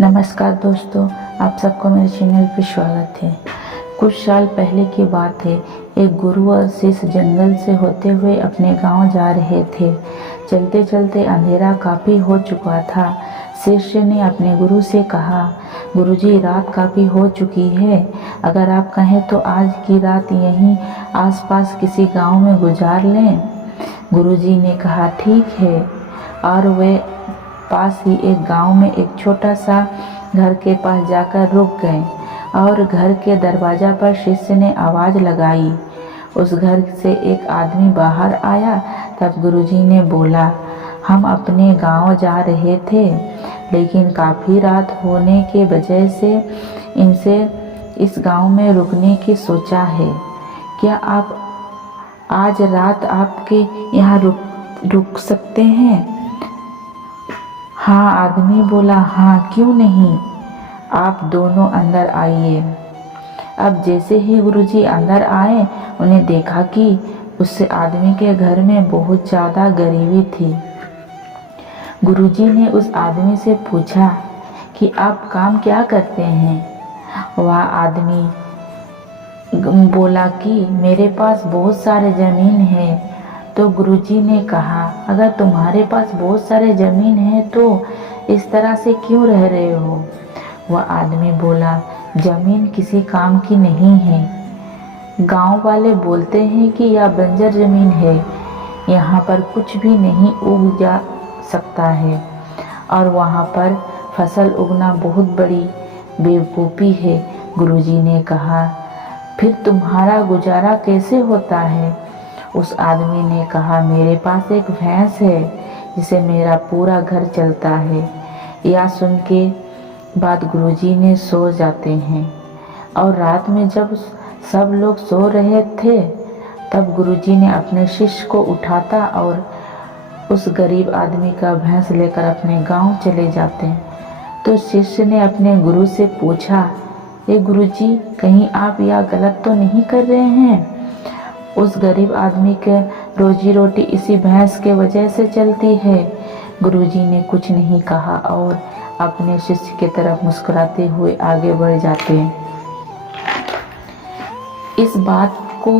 नमस्कार दोस्तों, आप सबको मेरे चैनल पर स्वागत है। कुछ साल पहले की बात है। एक गुरु और शिष्य जंगल से होते हुए अपने गांव जा रहे थे। चलते चलते अंधेरा काफ़ी हो चुका था। शिष्य ने अपने गुरु से कहा, गुरुजी, रात काफ़ी हो चुकी है, अगर आप कहें तो आज की रात यहीं आसपास किसी गांव में गुजार लें। गुरुजी ने कहा, ठीक है, और वे पास ही एक गांव में एक छोटा सा घर के पास जाकर रुक गए और घर के दरवाजा पर शिष्य ने आवाज़ लगाई। उस घर से एक आदमी बाहर आया। तब गुरुजी ने बोला, हम अपने गांव जा रहे थे, लेकिन काफ़ी रात होने के वजह से इनसे इस गांव में रुकने की सोचा है। क्या आप आज रात आपके यहाँ रुक सकते हैं? हाँ, आदमी बोला, हाँ क्यों नहीं, आप दोनों अंदर आइए। अब जैसे ही गुरुजी अंदर आए, उन्हें देखा कि उस आदमी के घर में बहुत ज़्यादा गरीबी थी। गुरुजी ने उस आदमी से पूछा कि आप काम क्या करते हैं? वह आदमी बोला कि मेरे पास बहुत सारे ज़मीन है। तो गुरुजी ने कहा, अगर तुम्हारे पास बहुत सारे ज़मीन है तो इस तरह से क्यों रह रहे हो? वह आदमी बोला, ज़मीन किसी काम की नहीं है। गांव वाले बोलते हैं कि यह बंजर ज़मीन है, यहाँ पर कुछ भी नहीं उग जा सकता है और वहाँ पर फसल उगना बहुत बड़ी बेवकूफ़ी है। गुरुजी ने कहा, फिर तुम्हारा गुजारा कैसे होता है? उस आदमी ने कहा, मेरे पास एक भैंस है जिसे मेरा पूरा घर चलता है। यह सुन के बाद गुरुजी ने सो जाते हैं और रात में जब सब लोग सो रहे थे, तब गुरुजी ने अपने शिष्य को उठाता और उस गरीब आदमी का भैंस लेकर अपने गांव चले जाते। तो शिष्य ने अपने गुरु से पूछा, ये गुरुजी, कहीं आप यह गलत तो नहीं कर रहे हैं? उस गरीब आदमी के रोजी रोटी इसी भैंस के वजह से चलती है। गुरुजी ने कुछ नहीं कहा और अपने शिष्य की तरफ मुस्कुराते हुए आगे बढ़ जाते। इस बात को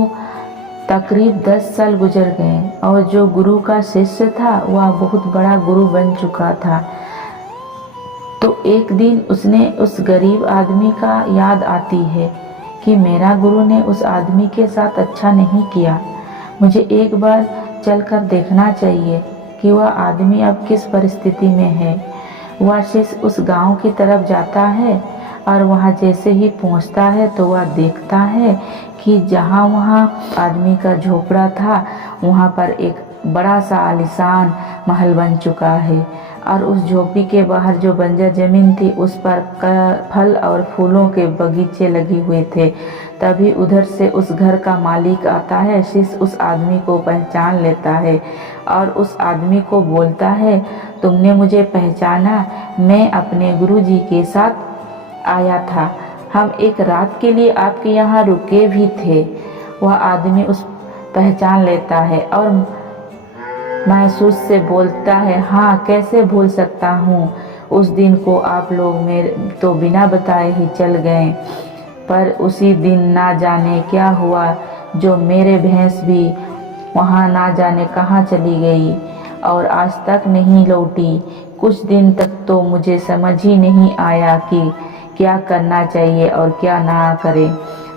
तकरीब 10 साल गुजर गए और जो गुरु का शिष्य था वह बहुत बड़ा गुरु बन चुका था। तो एक दिन उसने उस गरीब आदमी का याद आती है कि मेरा गुरु ने उस आदमी के साथ अच्छा नहीं किया। मुझे एक बार चलकर देखना चाहिए कि वह आदमी अब किस परिस्थिति में है। वह शिष्य उस गांव की तरफ जाता है और वहां जैसे ही पहुंचता है तो वह देखता है कि जहां वहां आदमी का झोपड़ा था, वहां पर एक बड़ा सा आलीशान महल बन चुका है और उस झोपड़ी के बाहर जो बंजर ज़मीन थी उस पर फल और फूलों के बगीचे लगे हुए थे। तभी उधर से उस घर का मालिक आता है। शिष्य उस आदमी को पहचान लेता है और उस आदमी को बोलता है, तुमने मुझे पहचाना? मैं अपने गुरुजी के साथ आया था, हम एक रात के लिए आपके यहाँ रुके भी थे। वह आदमी उस पहचान लेता है और महसूस से बोलता है, हाँ कैसे भूल सकता हूँ, उस दिन को आप लोग मेरे तो बिना बताए ही चल गए, पर उसी दिन ना जाने क्या हुआ, जो मेरे भैंस भी वहाँ ना जाने कहाँ चली गई और आज तक नहीं लौटी। कुछ दिन तक तो मुझे समझ ही नहीं आया कि क्या करना चाहिए और क्या ना करें,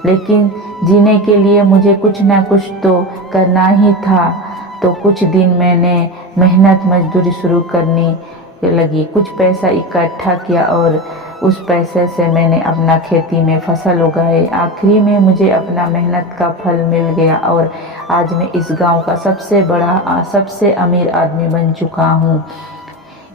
लेकिन जीने के लिए मुझे कुछ ना कुछ तो करना ही था। तो कुछ दिन मैंने मेहनत मजदूरी शुरू करनी लगी, कुछ पैसा इकट्ठा किया और उस पैसे से मैंने अपना खेती में फसल उगाए। आखिरी में मुझे अपना मेहनत का फल मिल गया और आज मैं इस गांव का सबसे बड़ा सबसे अमीर आदमी बन चुका हूँ।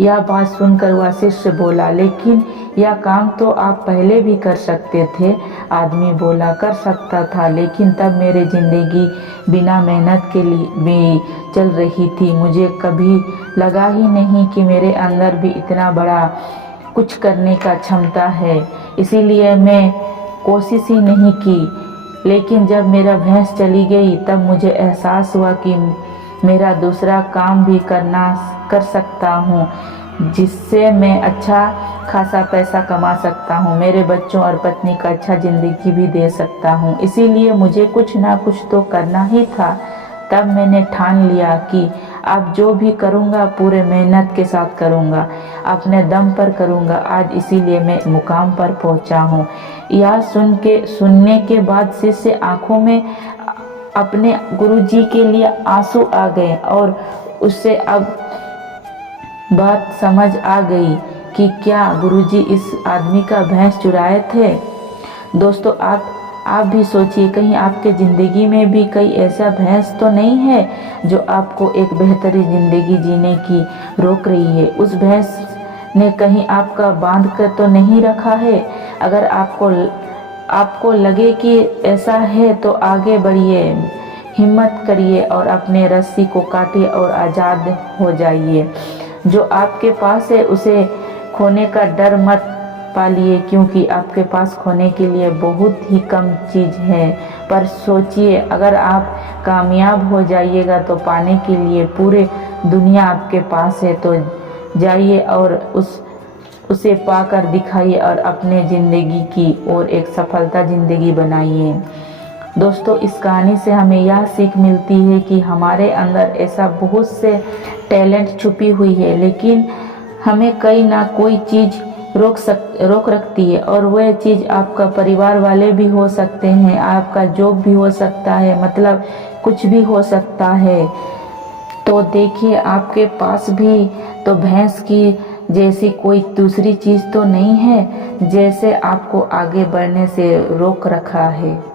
यह बात सुनकर वह शिष्य बोला, लेकिन यह काम तो आप पहले भी कर सकते थे। आदमी बोला, कर सकता था, लेकिन तब मेरी ज़िंदगी बिना मेहनत के लिए भी चल रही थी। मुझे कभी लगा ही नहीं कि मेरे अंदर भी इतना बड़ा कुछ करने का क्षमता है, इसीलिए मैं कोशिश ही नहीं की। लेकिन जब मेरा भैंस चली गई तब मुझे एहसास हुआ कि मेरा दूसरा काम भी कर सकता हूँ। जिससे मैं अच्छा खासा पैसा कमा सकता हूँ, मेरे बच्चों और पत्नी का अच्छा ज़िंदगी भी दे सकता हूँ। इसीलिए मुझे कुछ ना कुछ तो करना ही था। तब मैंने ठान लिया कि अब जो भी करूँगा पूरे मेहनत के साथ करूँगा, अपने दम पर करूँगा। आज इसीलिए मैं मुकाम पर पहुँचा हूँ। यह सुनने के बाद शिष्य आँखों में अपने गुरुजी के लिए आंसू आ गए और उससे अब बात समझ आ गई कि क्या गुरुजी इस आदमी का भैंस चुराए थे। दोस्तों, आप भी सोचिए, कहीं आपके ज़िंदगी में भी कई ऐसा भैंस तो नहीं है जो आपको एक बेहतरीन ज़िंदगी जीने की रोक रही है। उस भैंस ने कहीं आपका बांध कर तो नहीं रखा है। अगर आपको लगे कि ऐसा है तो आगे बढ़िए, हिम्मत करिए और अपने रस्सी को काटिए और आज़ाद हो जाइए। जो आपके पास है उसे खोने का डर मत पालिए, क्योंकि आपके पास खोने के लिए बहुत ही कम चीज़ है। पर सोचिए, अगर आप कामयाब हो जाइएगा तो पाने के लिए पूरे दुनिया आपके पास है। तो जाइए और उसे पाकर दिखाइए और अपने ज़िंदगी की और एक सफलता ज़िंदगी बनाइए। दोस्तों, इस कहानी से हमें यह सीख मिलती है कि हमारे अंदर ऐसा बहुत से टैलेंट छुपी हुई है, लेकिन हमें कहीं ना कोई चीज़ रोक रखती है। और वह चीज़ आपका परिवार वाले भी हो सकते हैं, आपका जॉब भी हो सकता है, मतलब कुछ भी हो सकता है। तो देखिए, आपके पास भी तो भैंस की जैसी कोई दूसरी चीज़ तो नहीं है जैसे आपको आगे बढ़ने से रोक रखा है।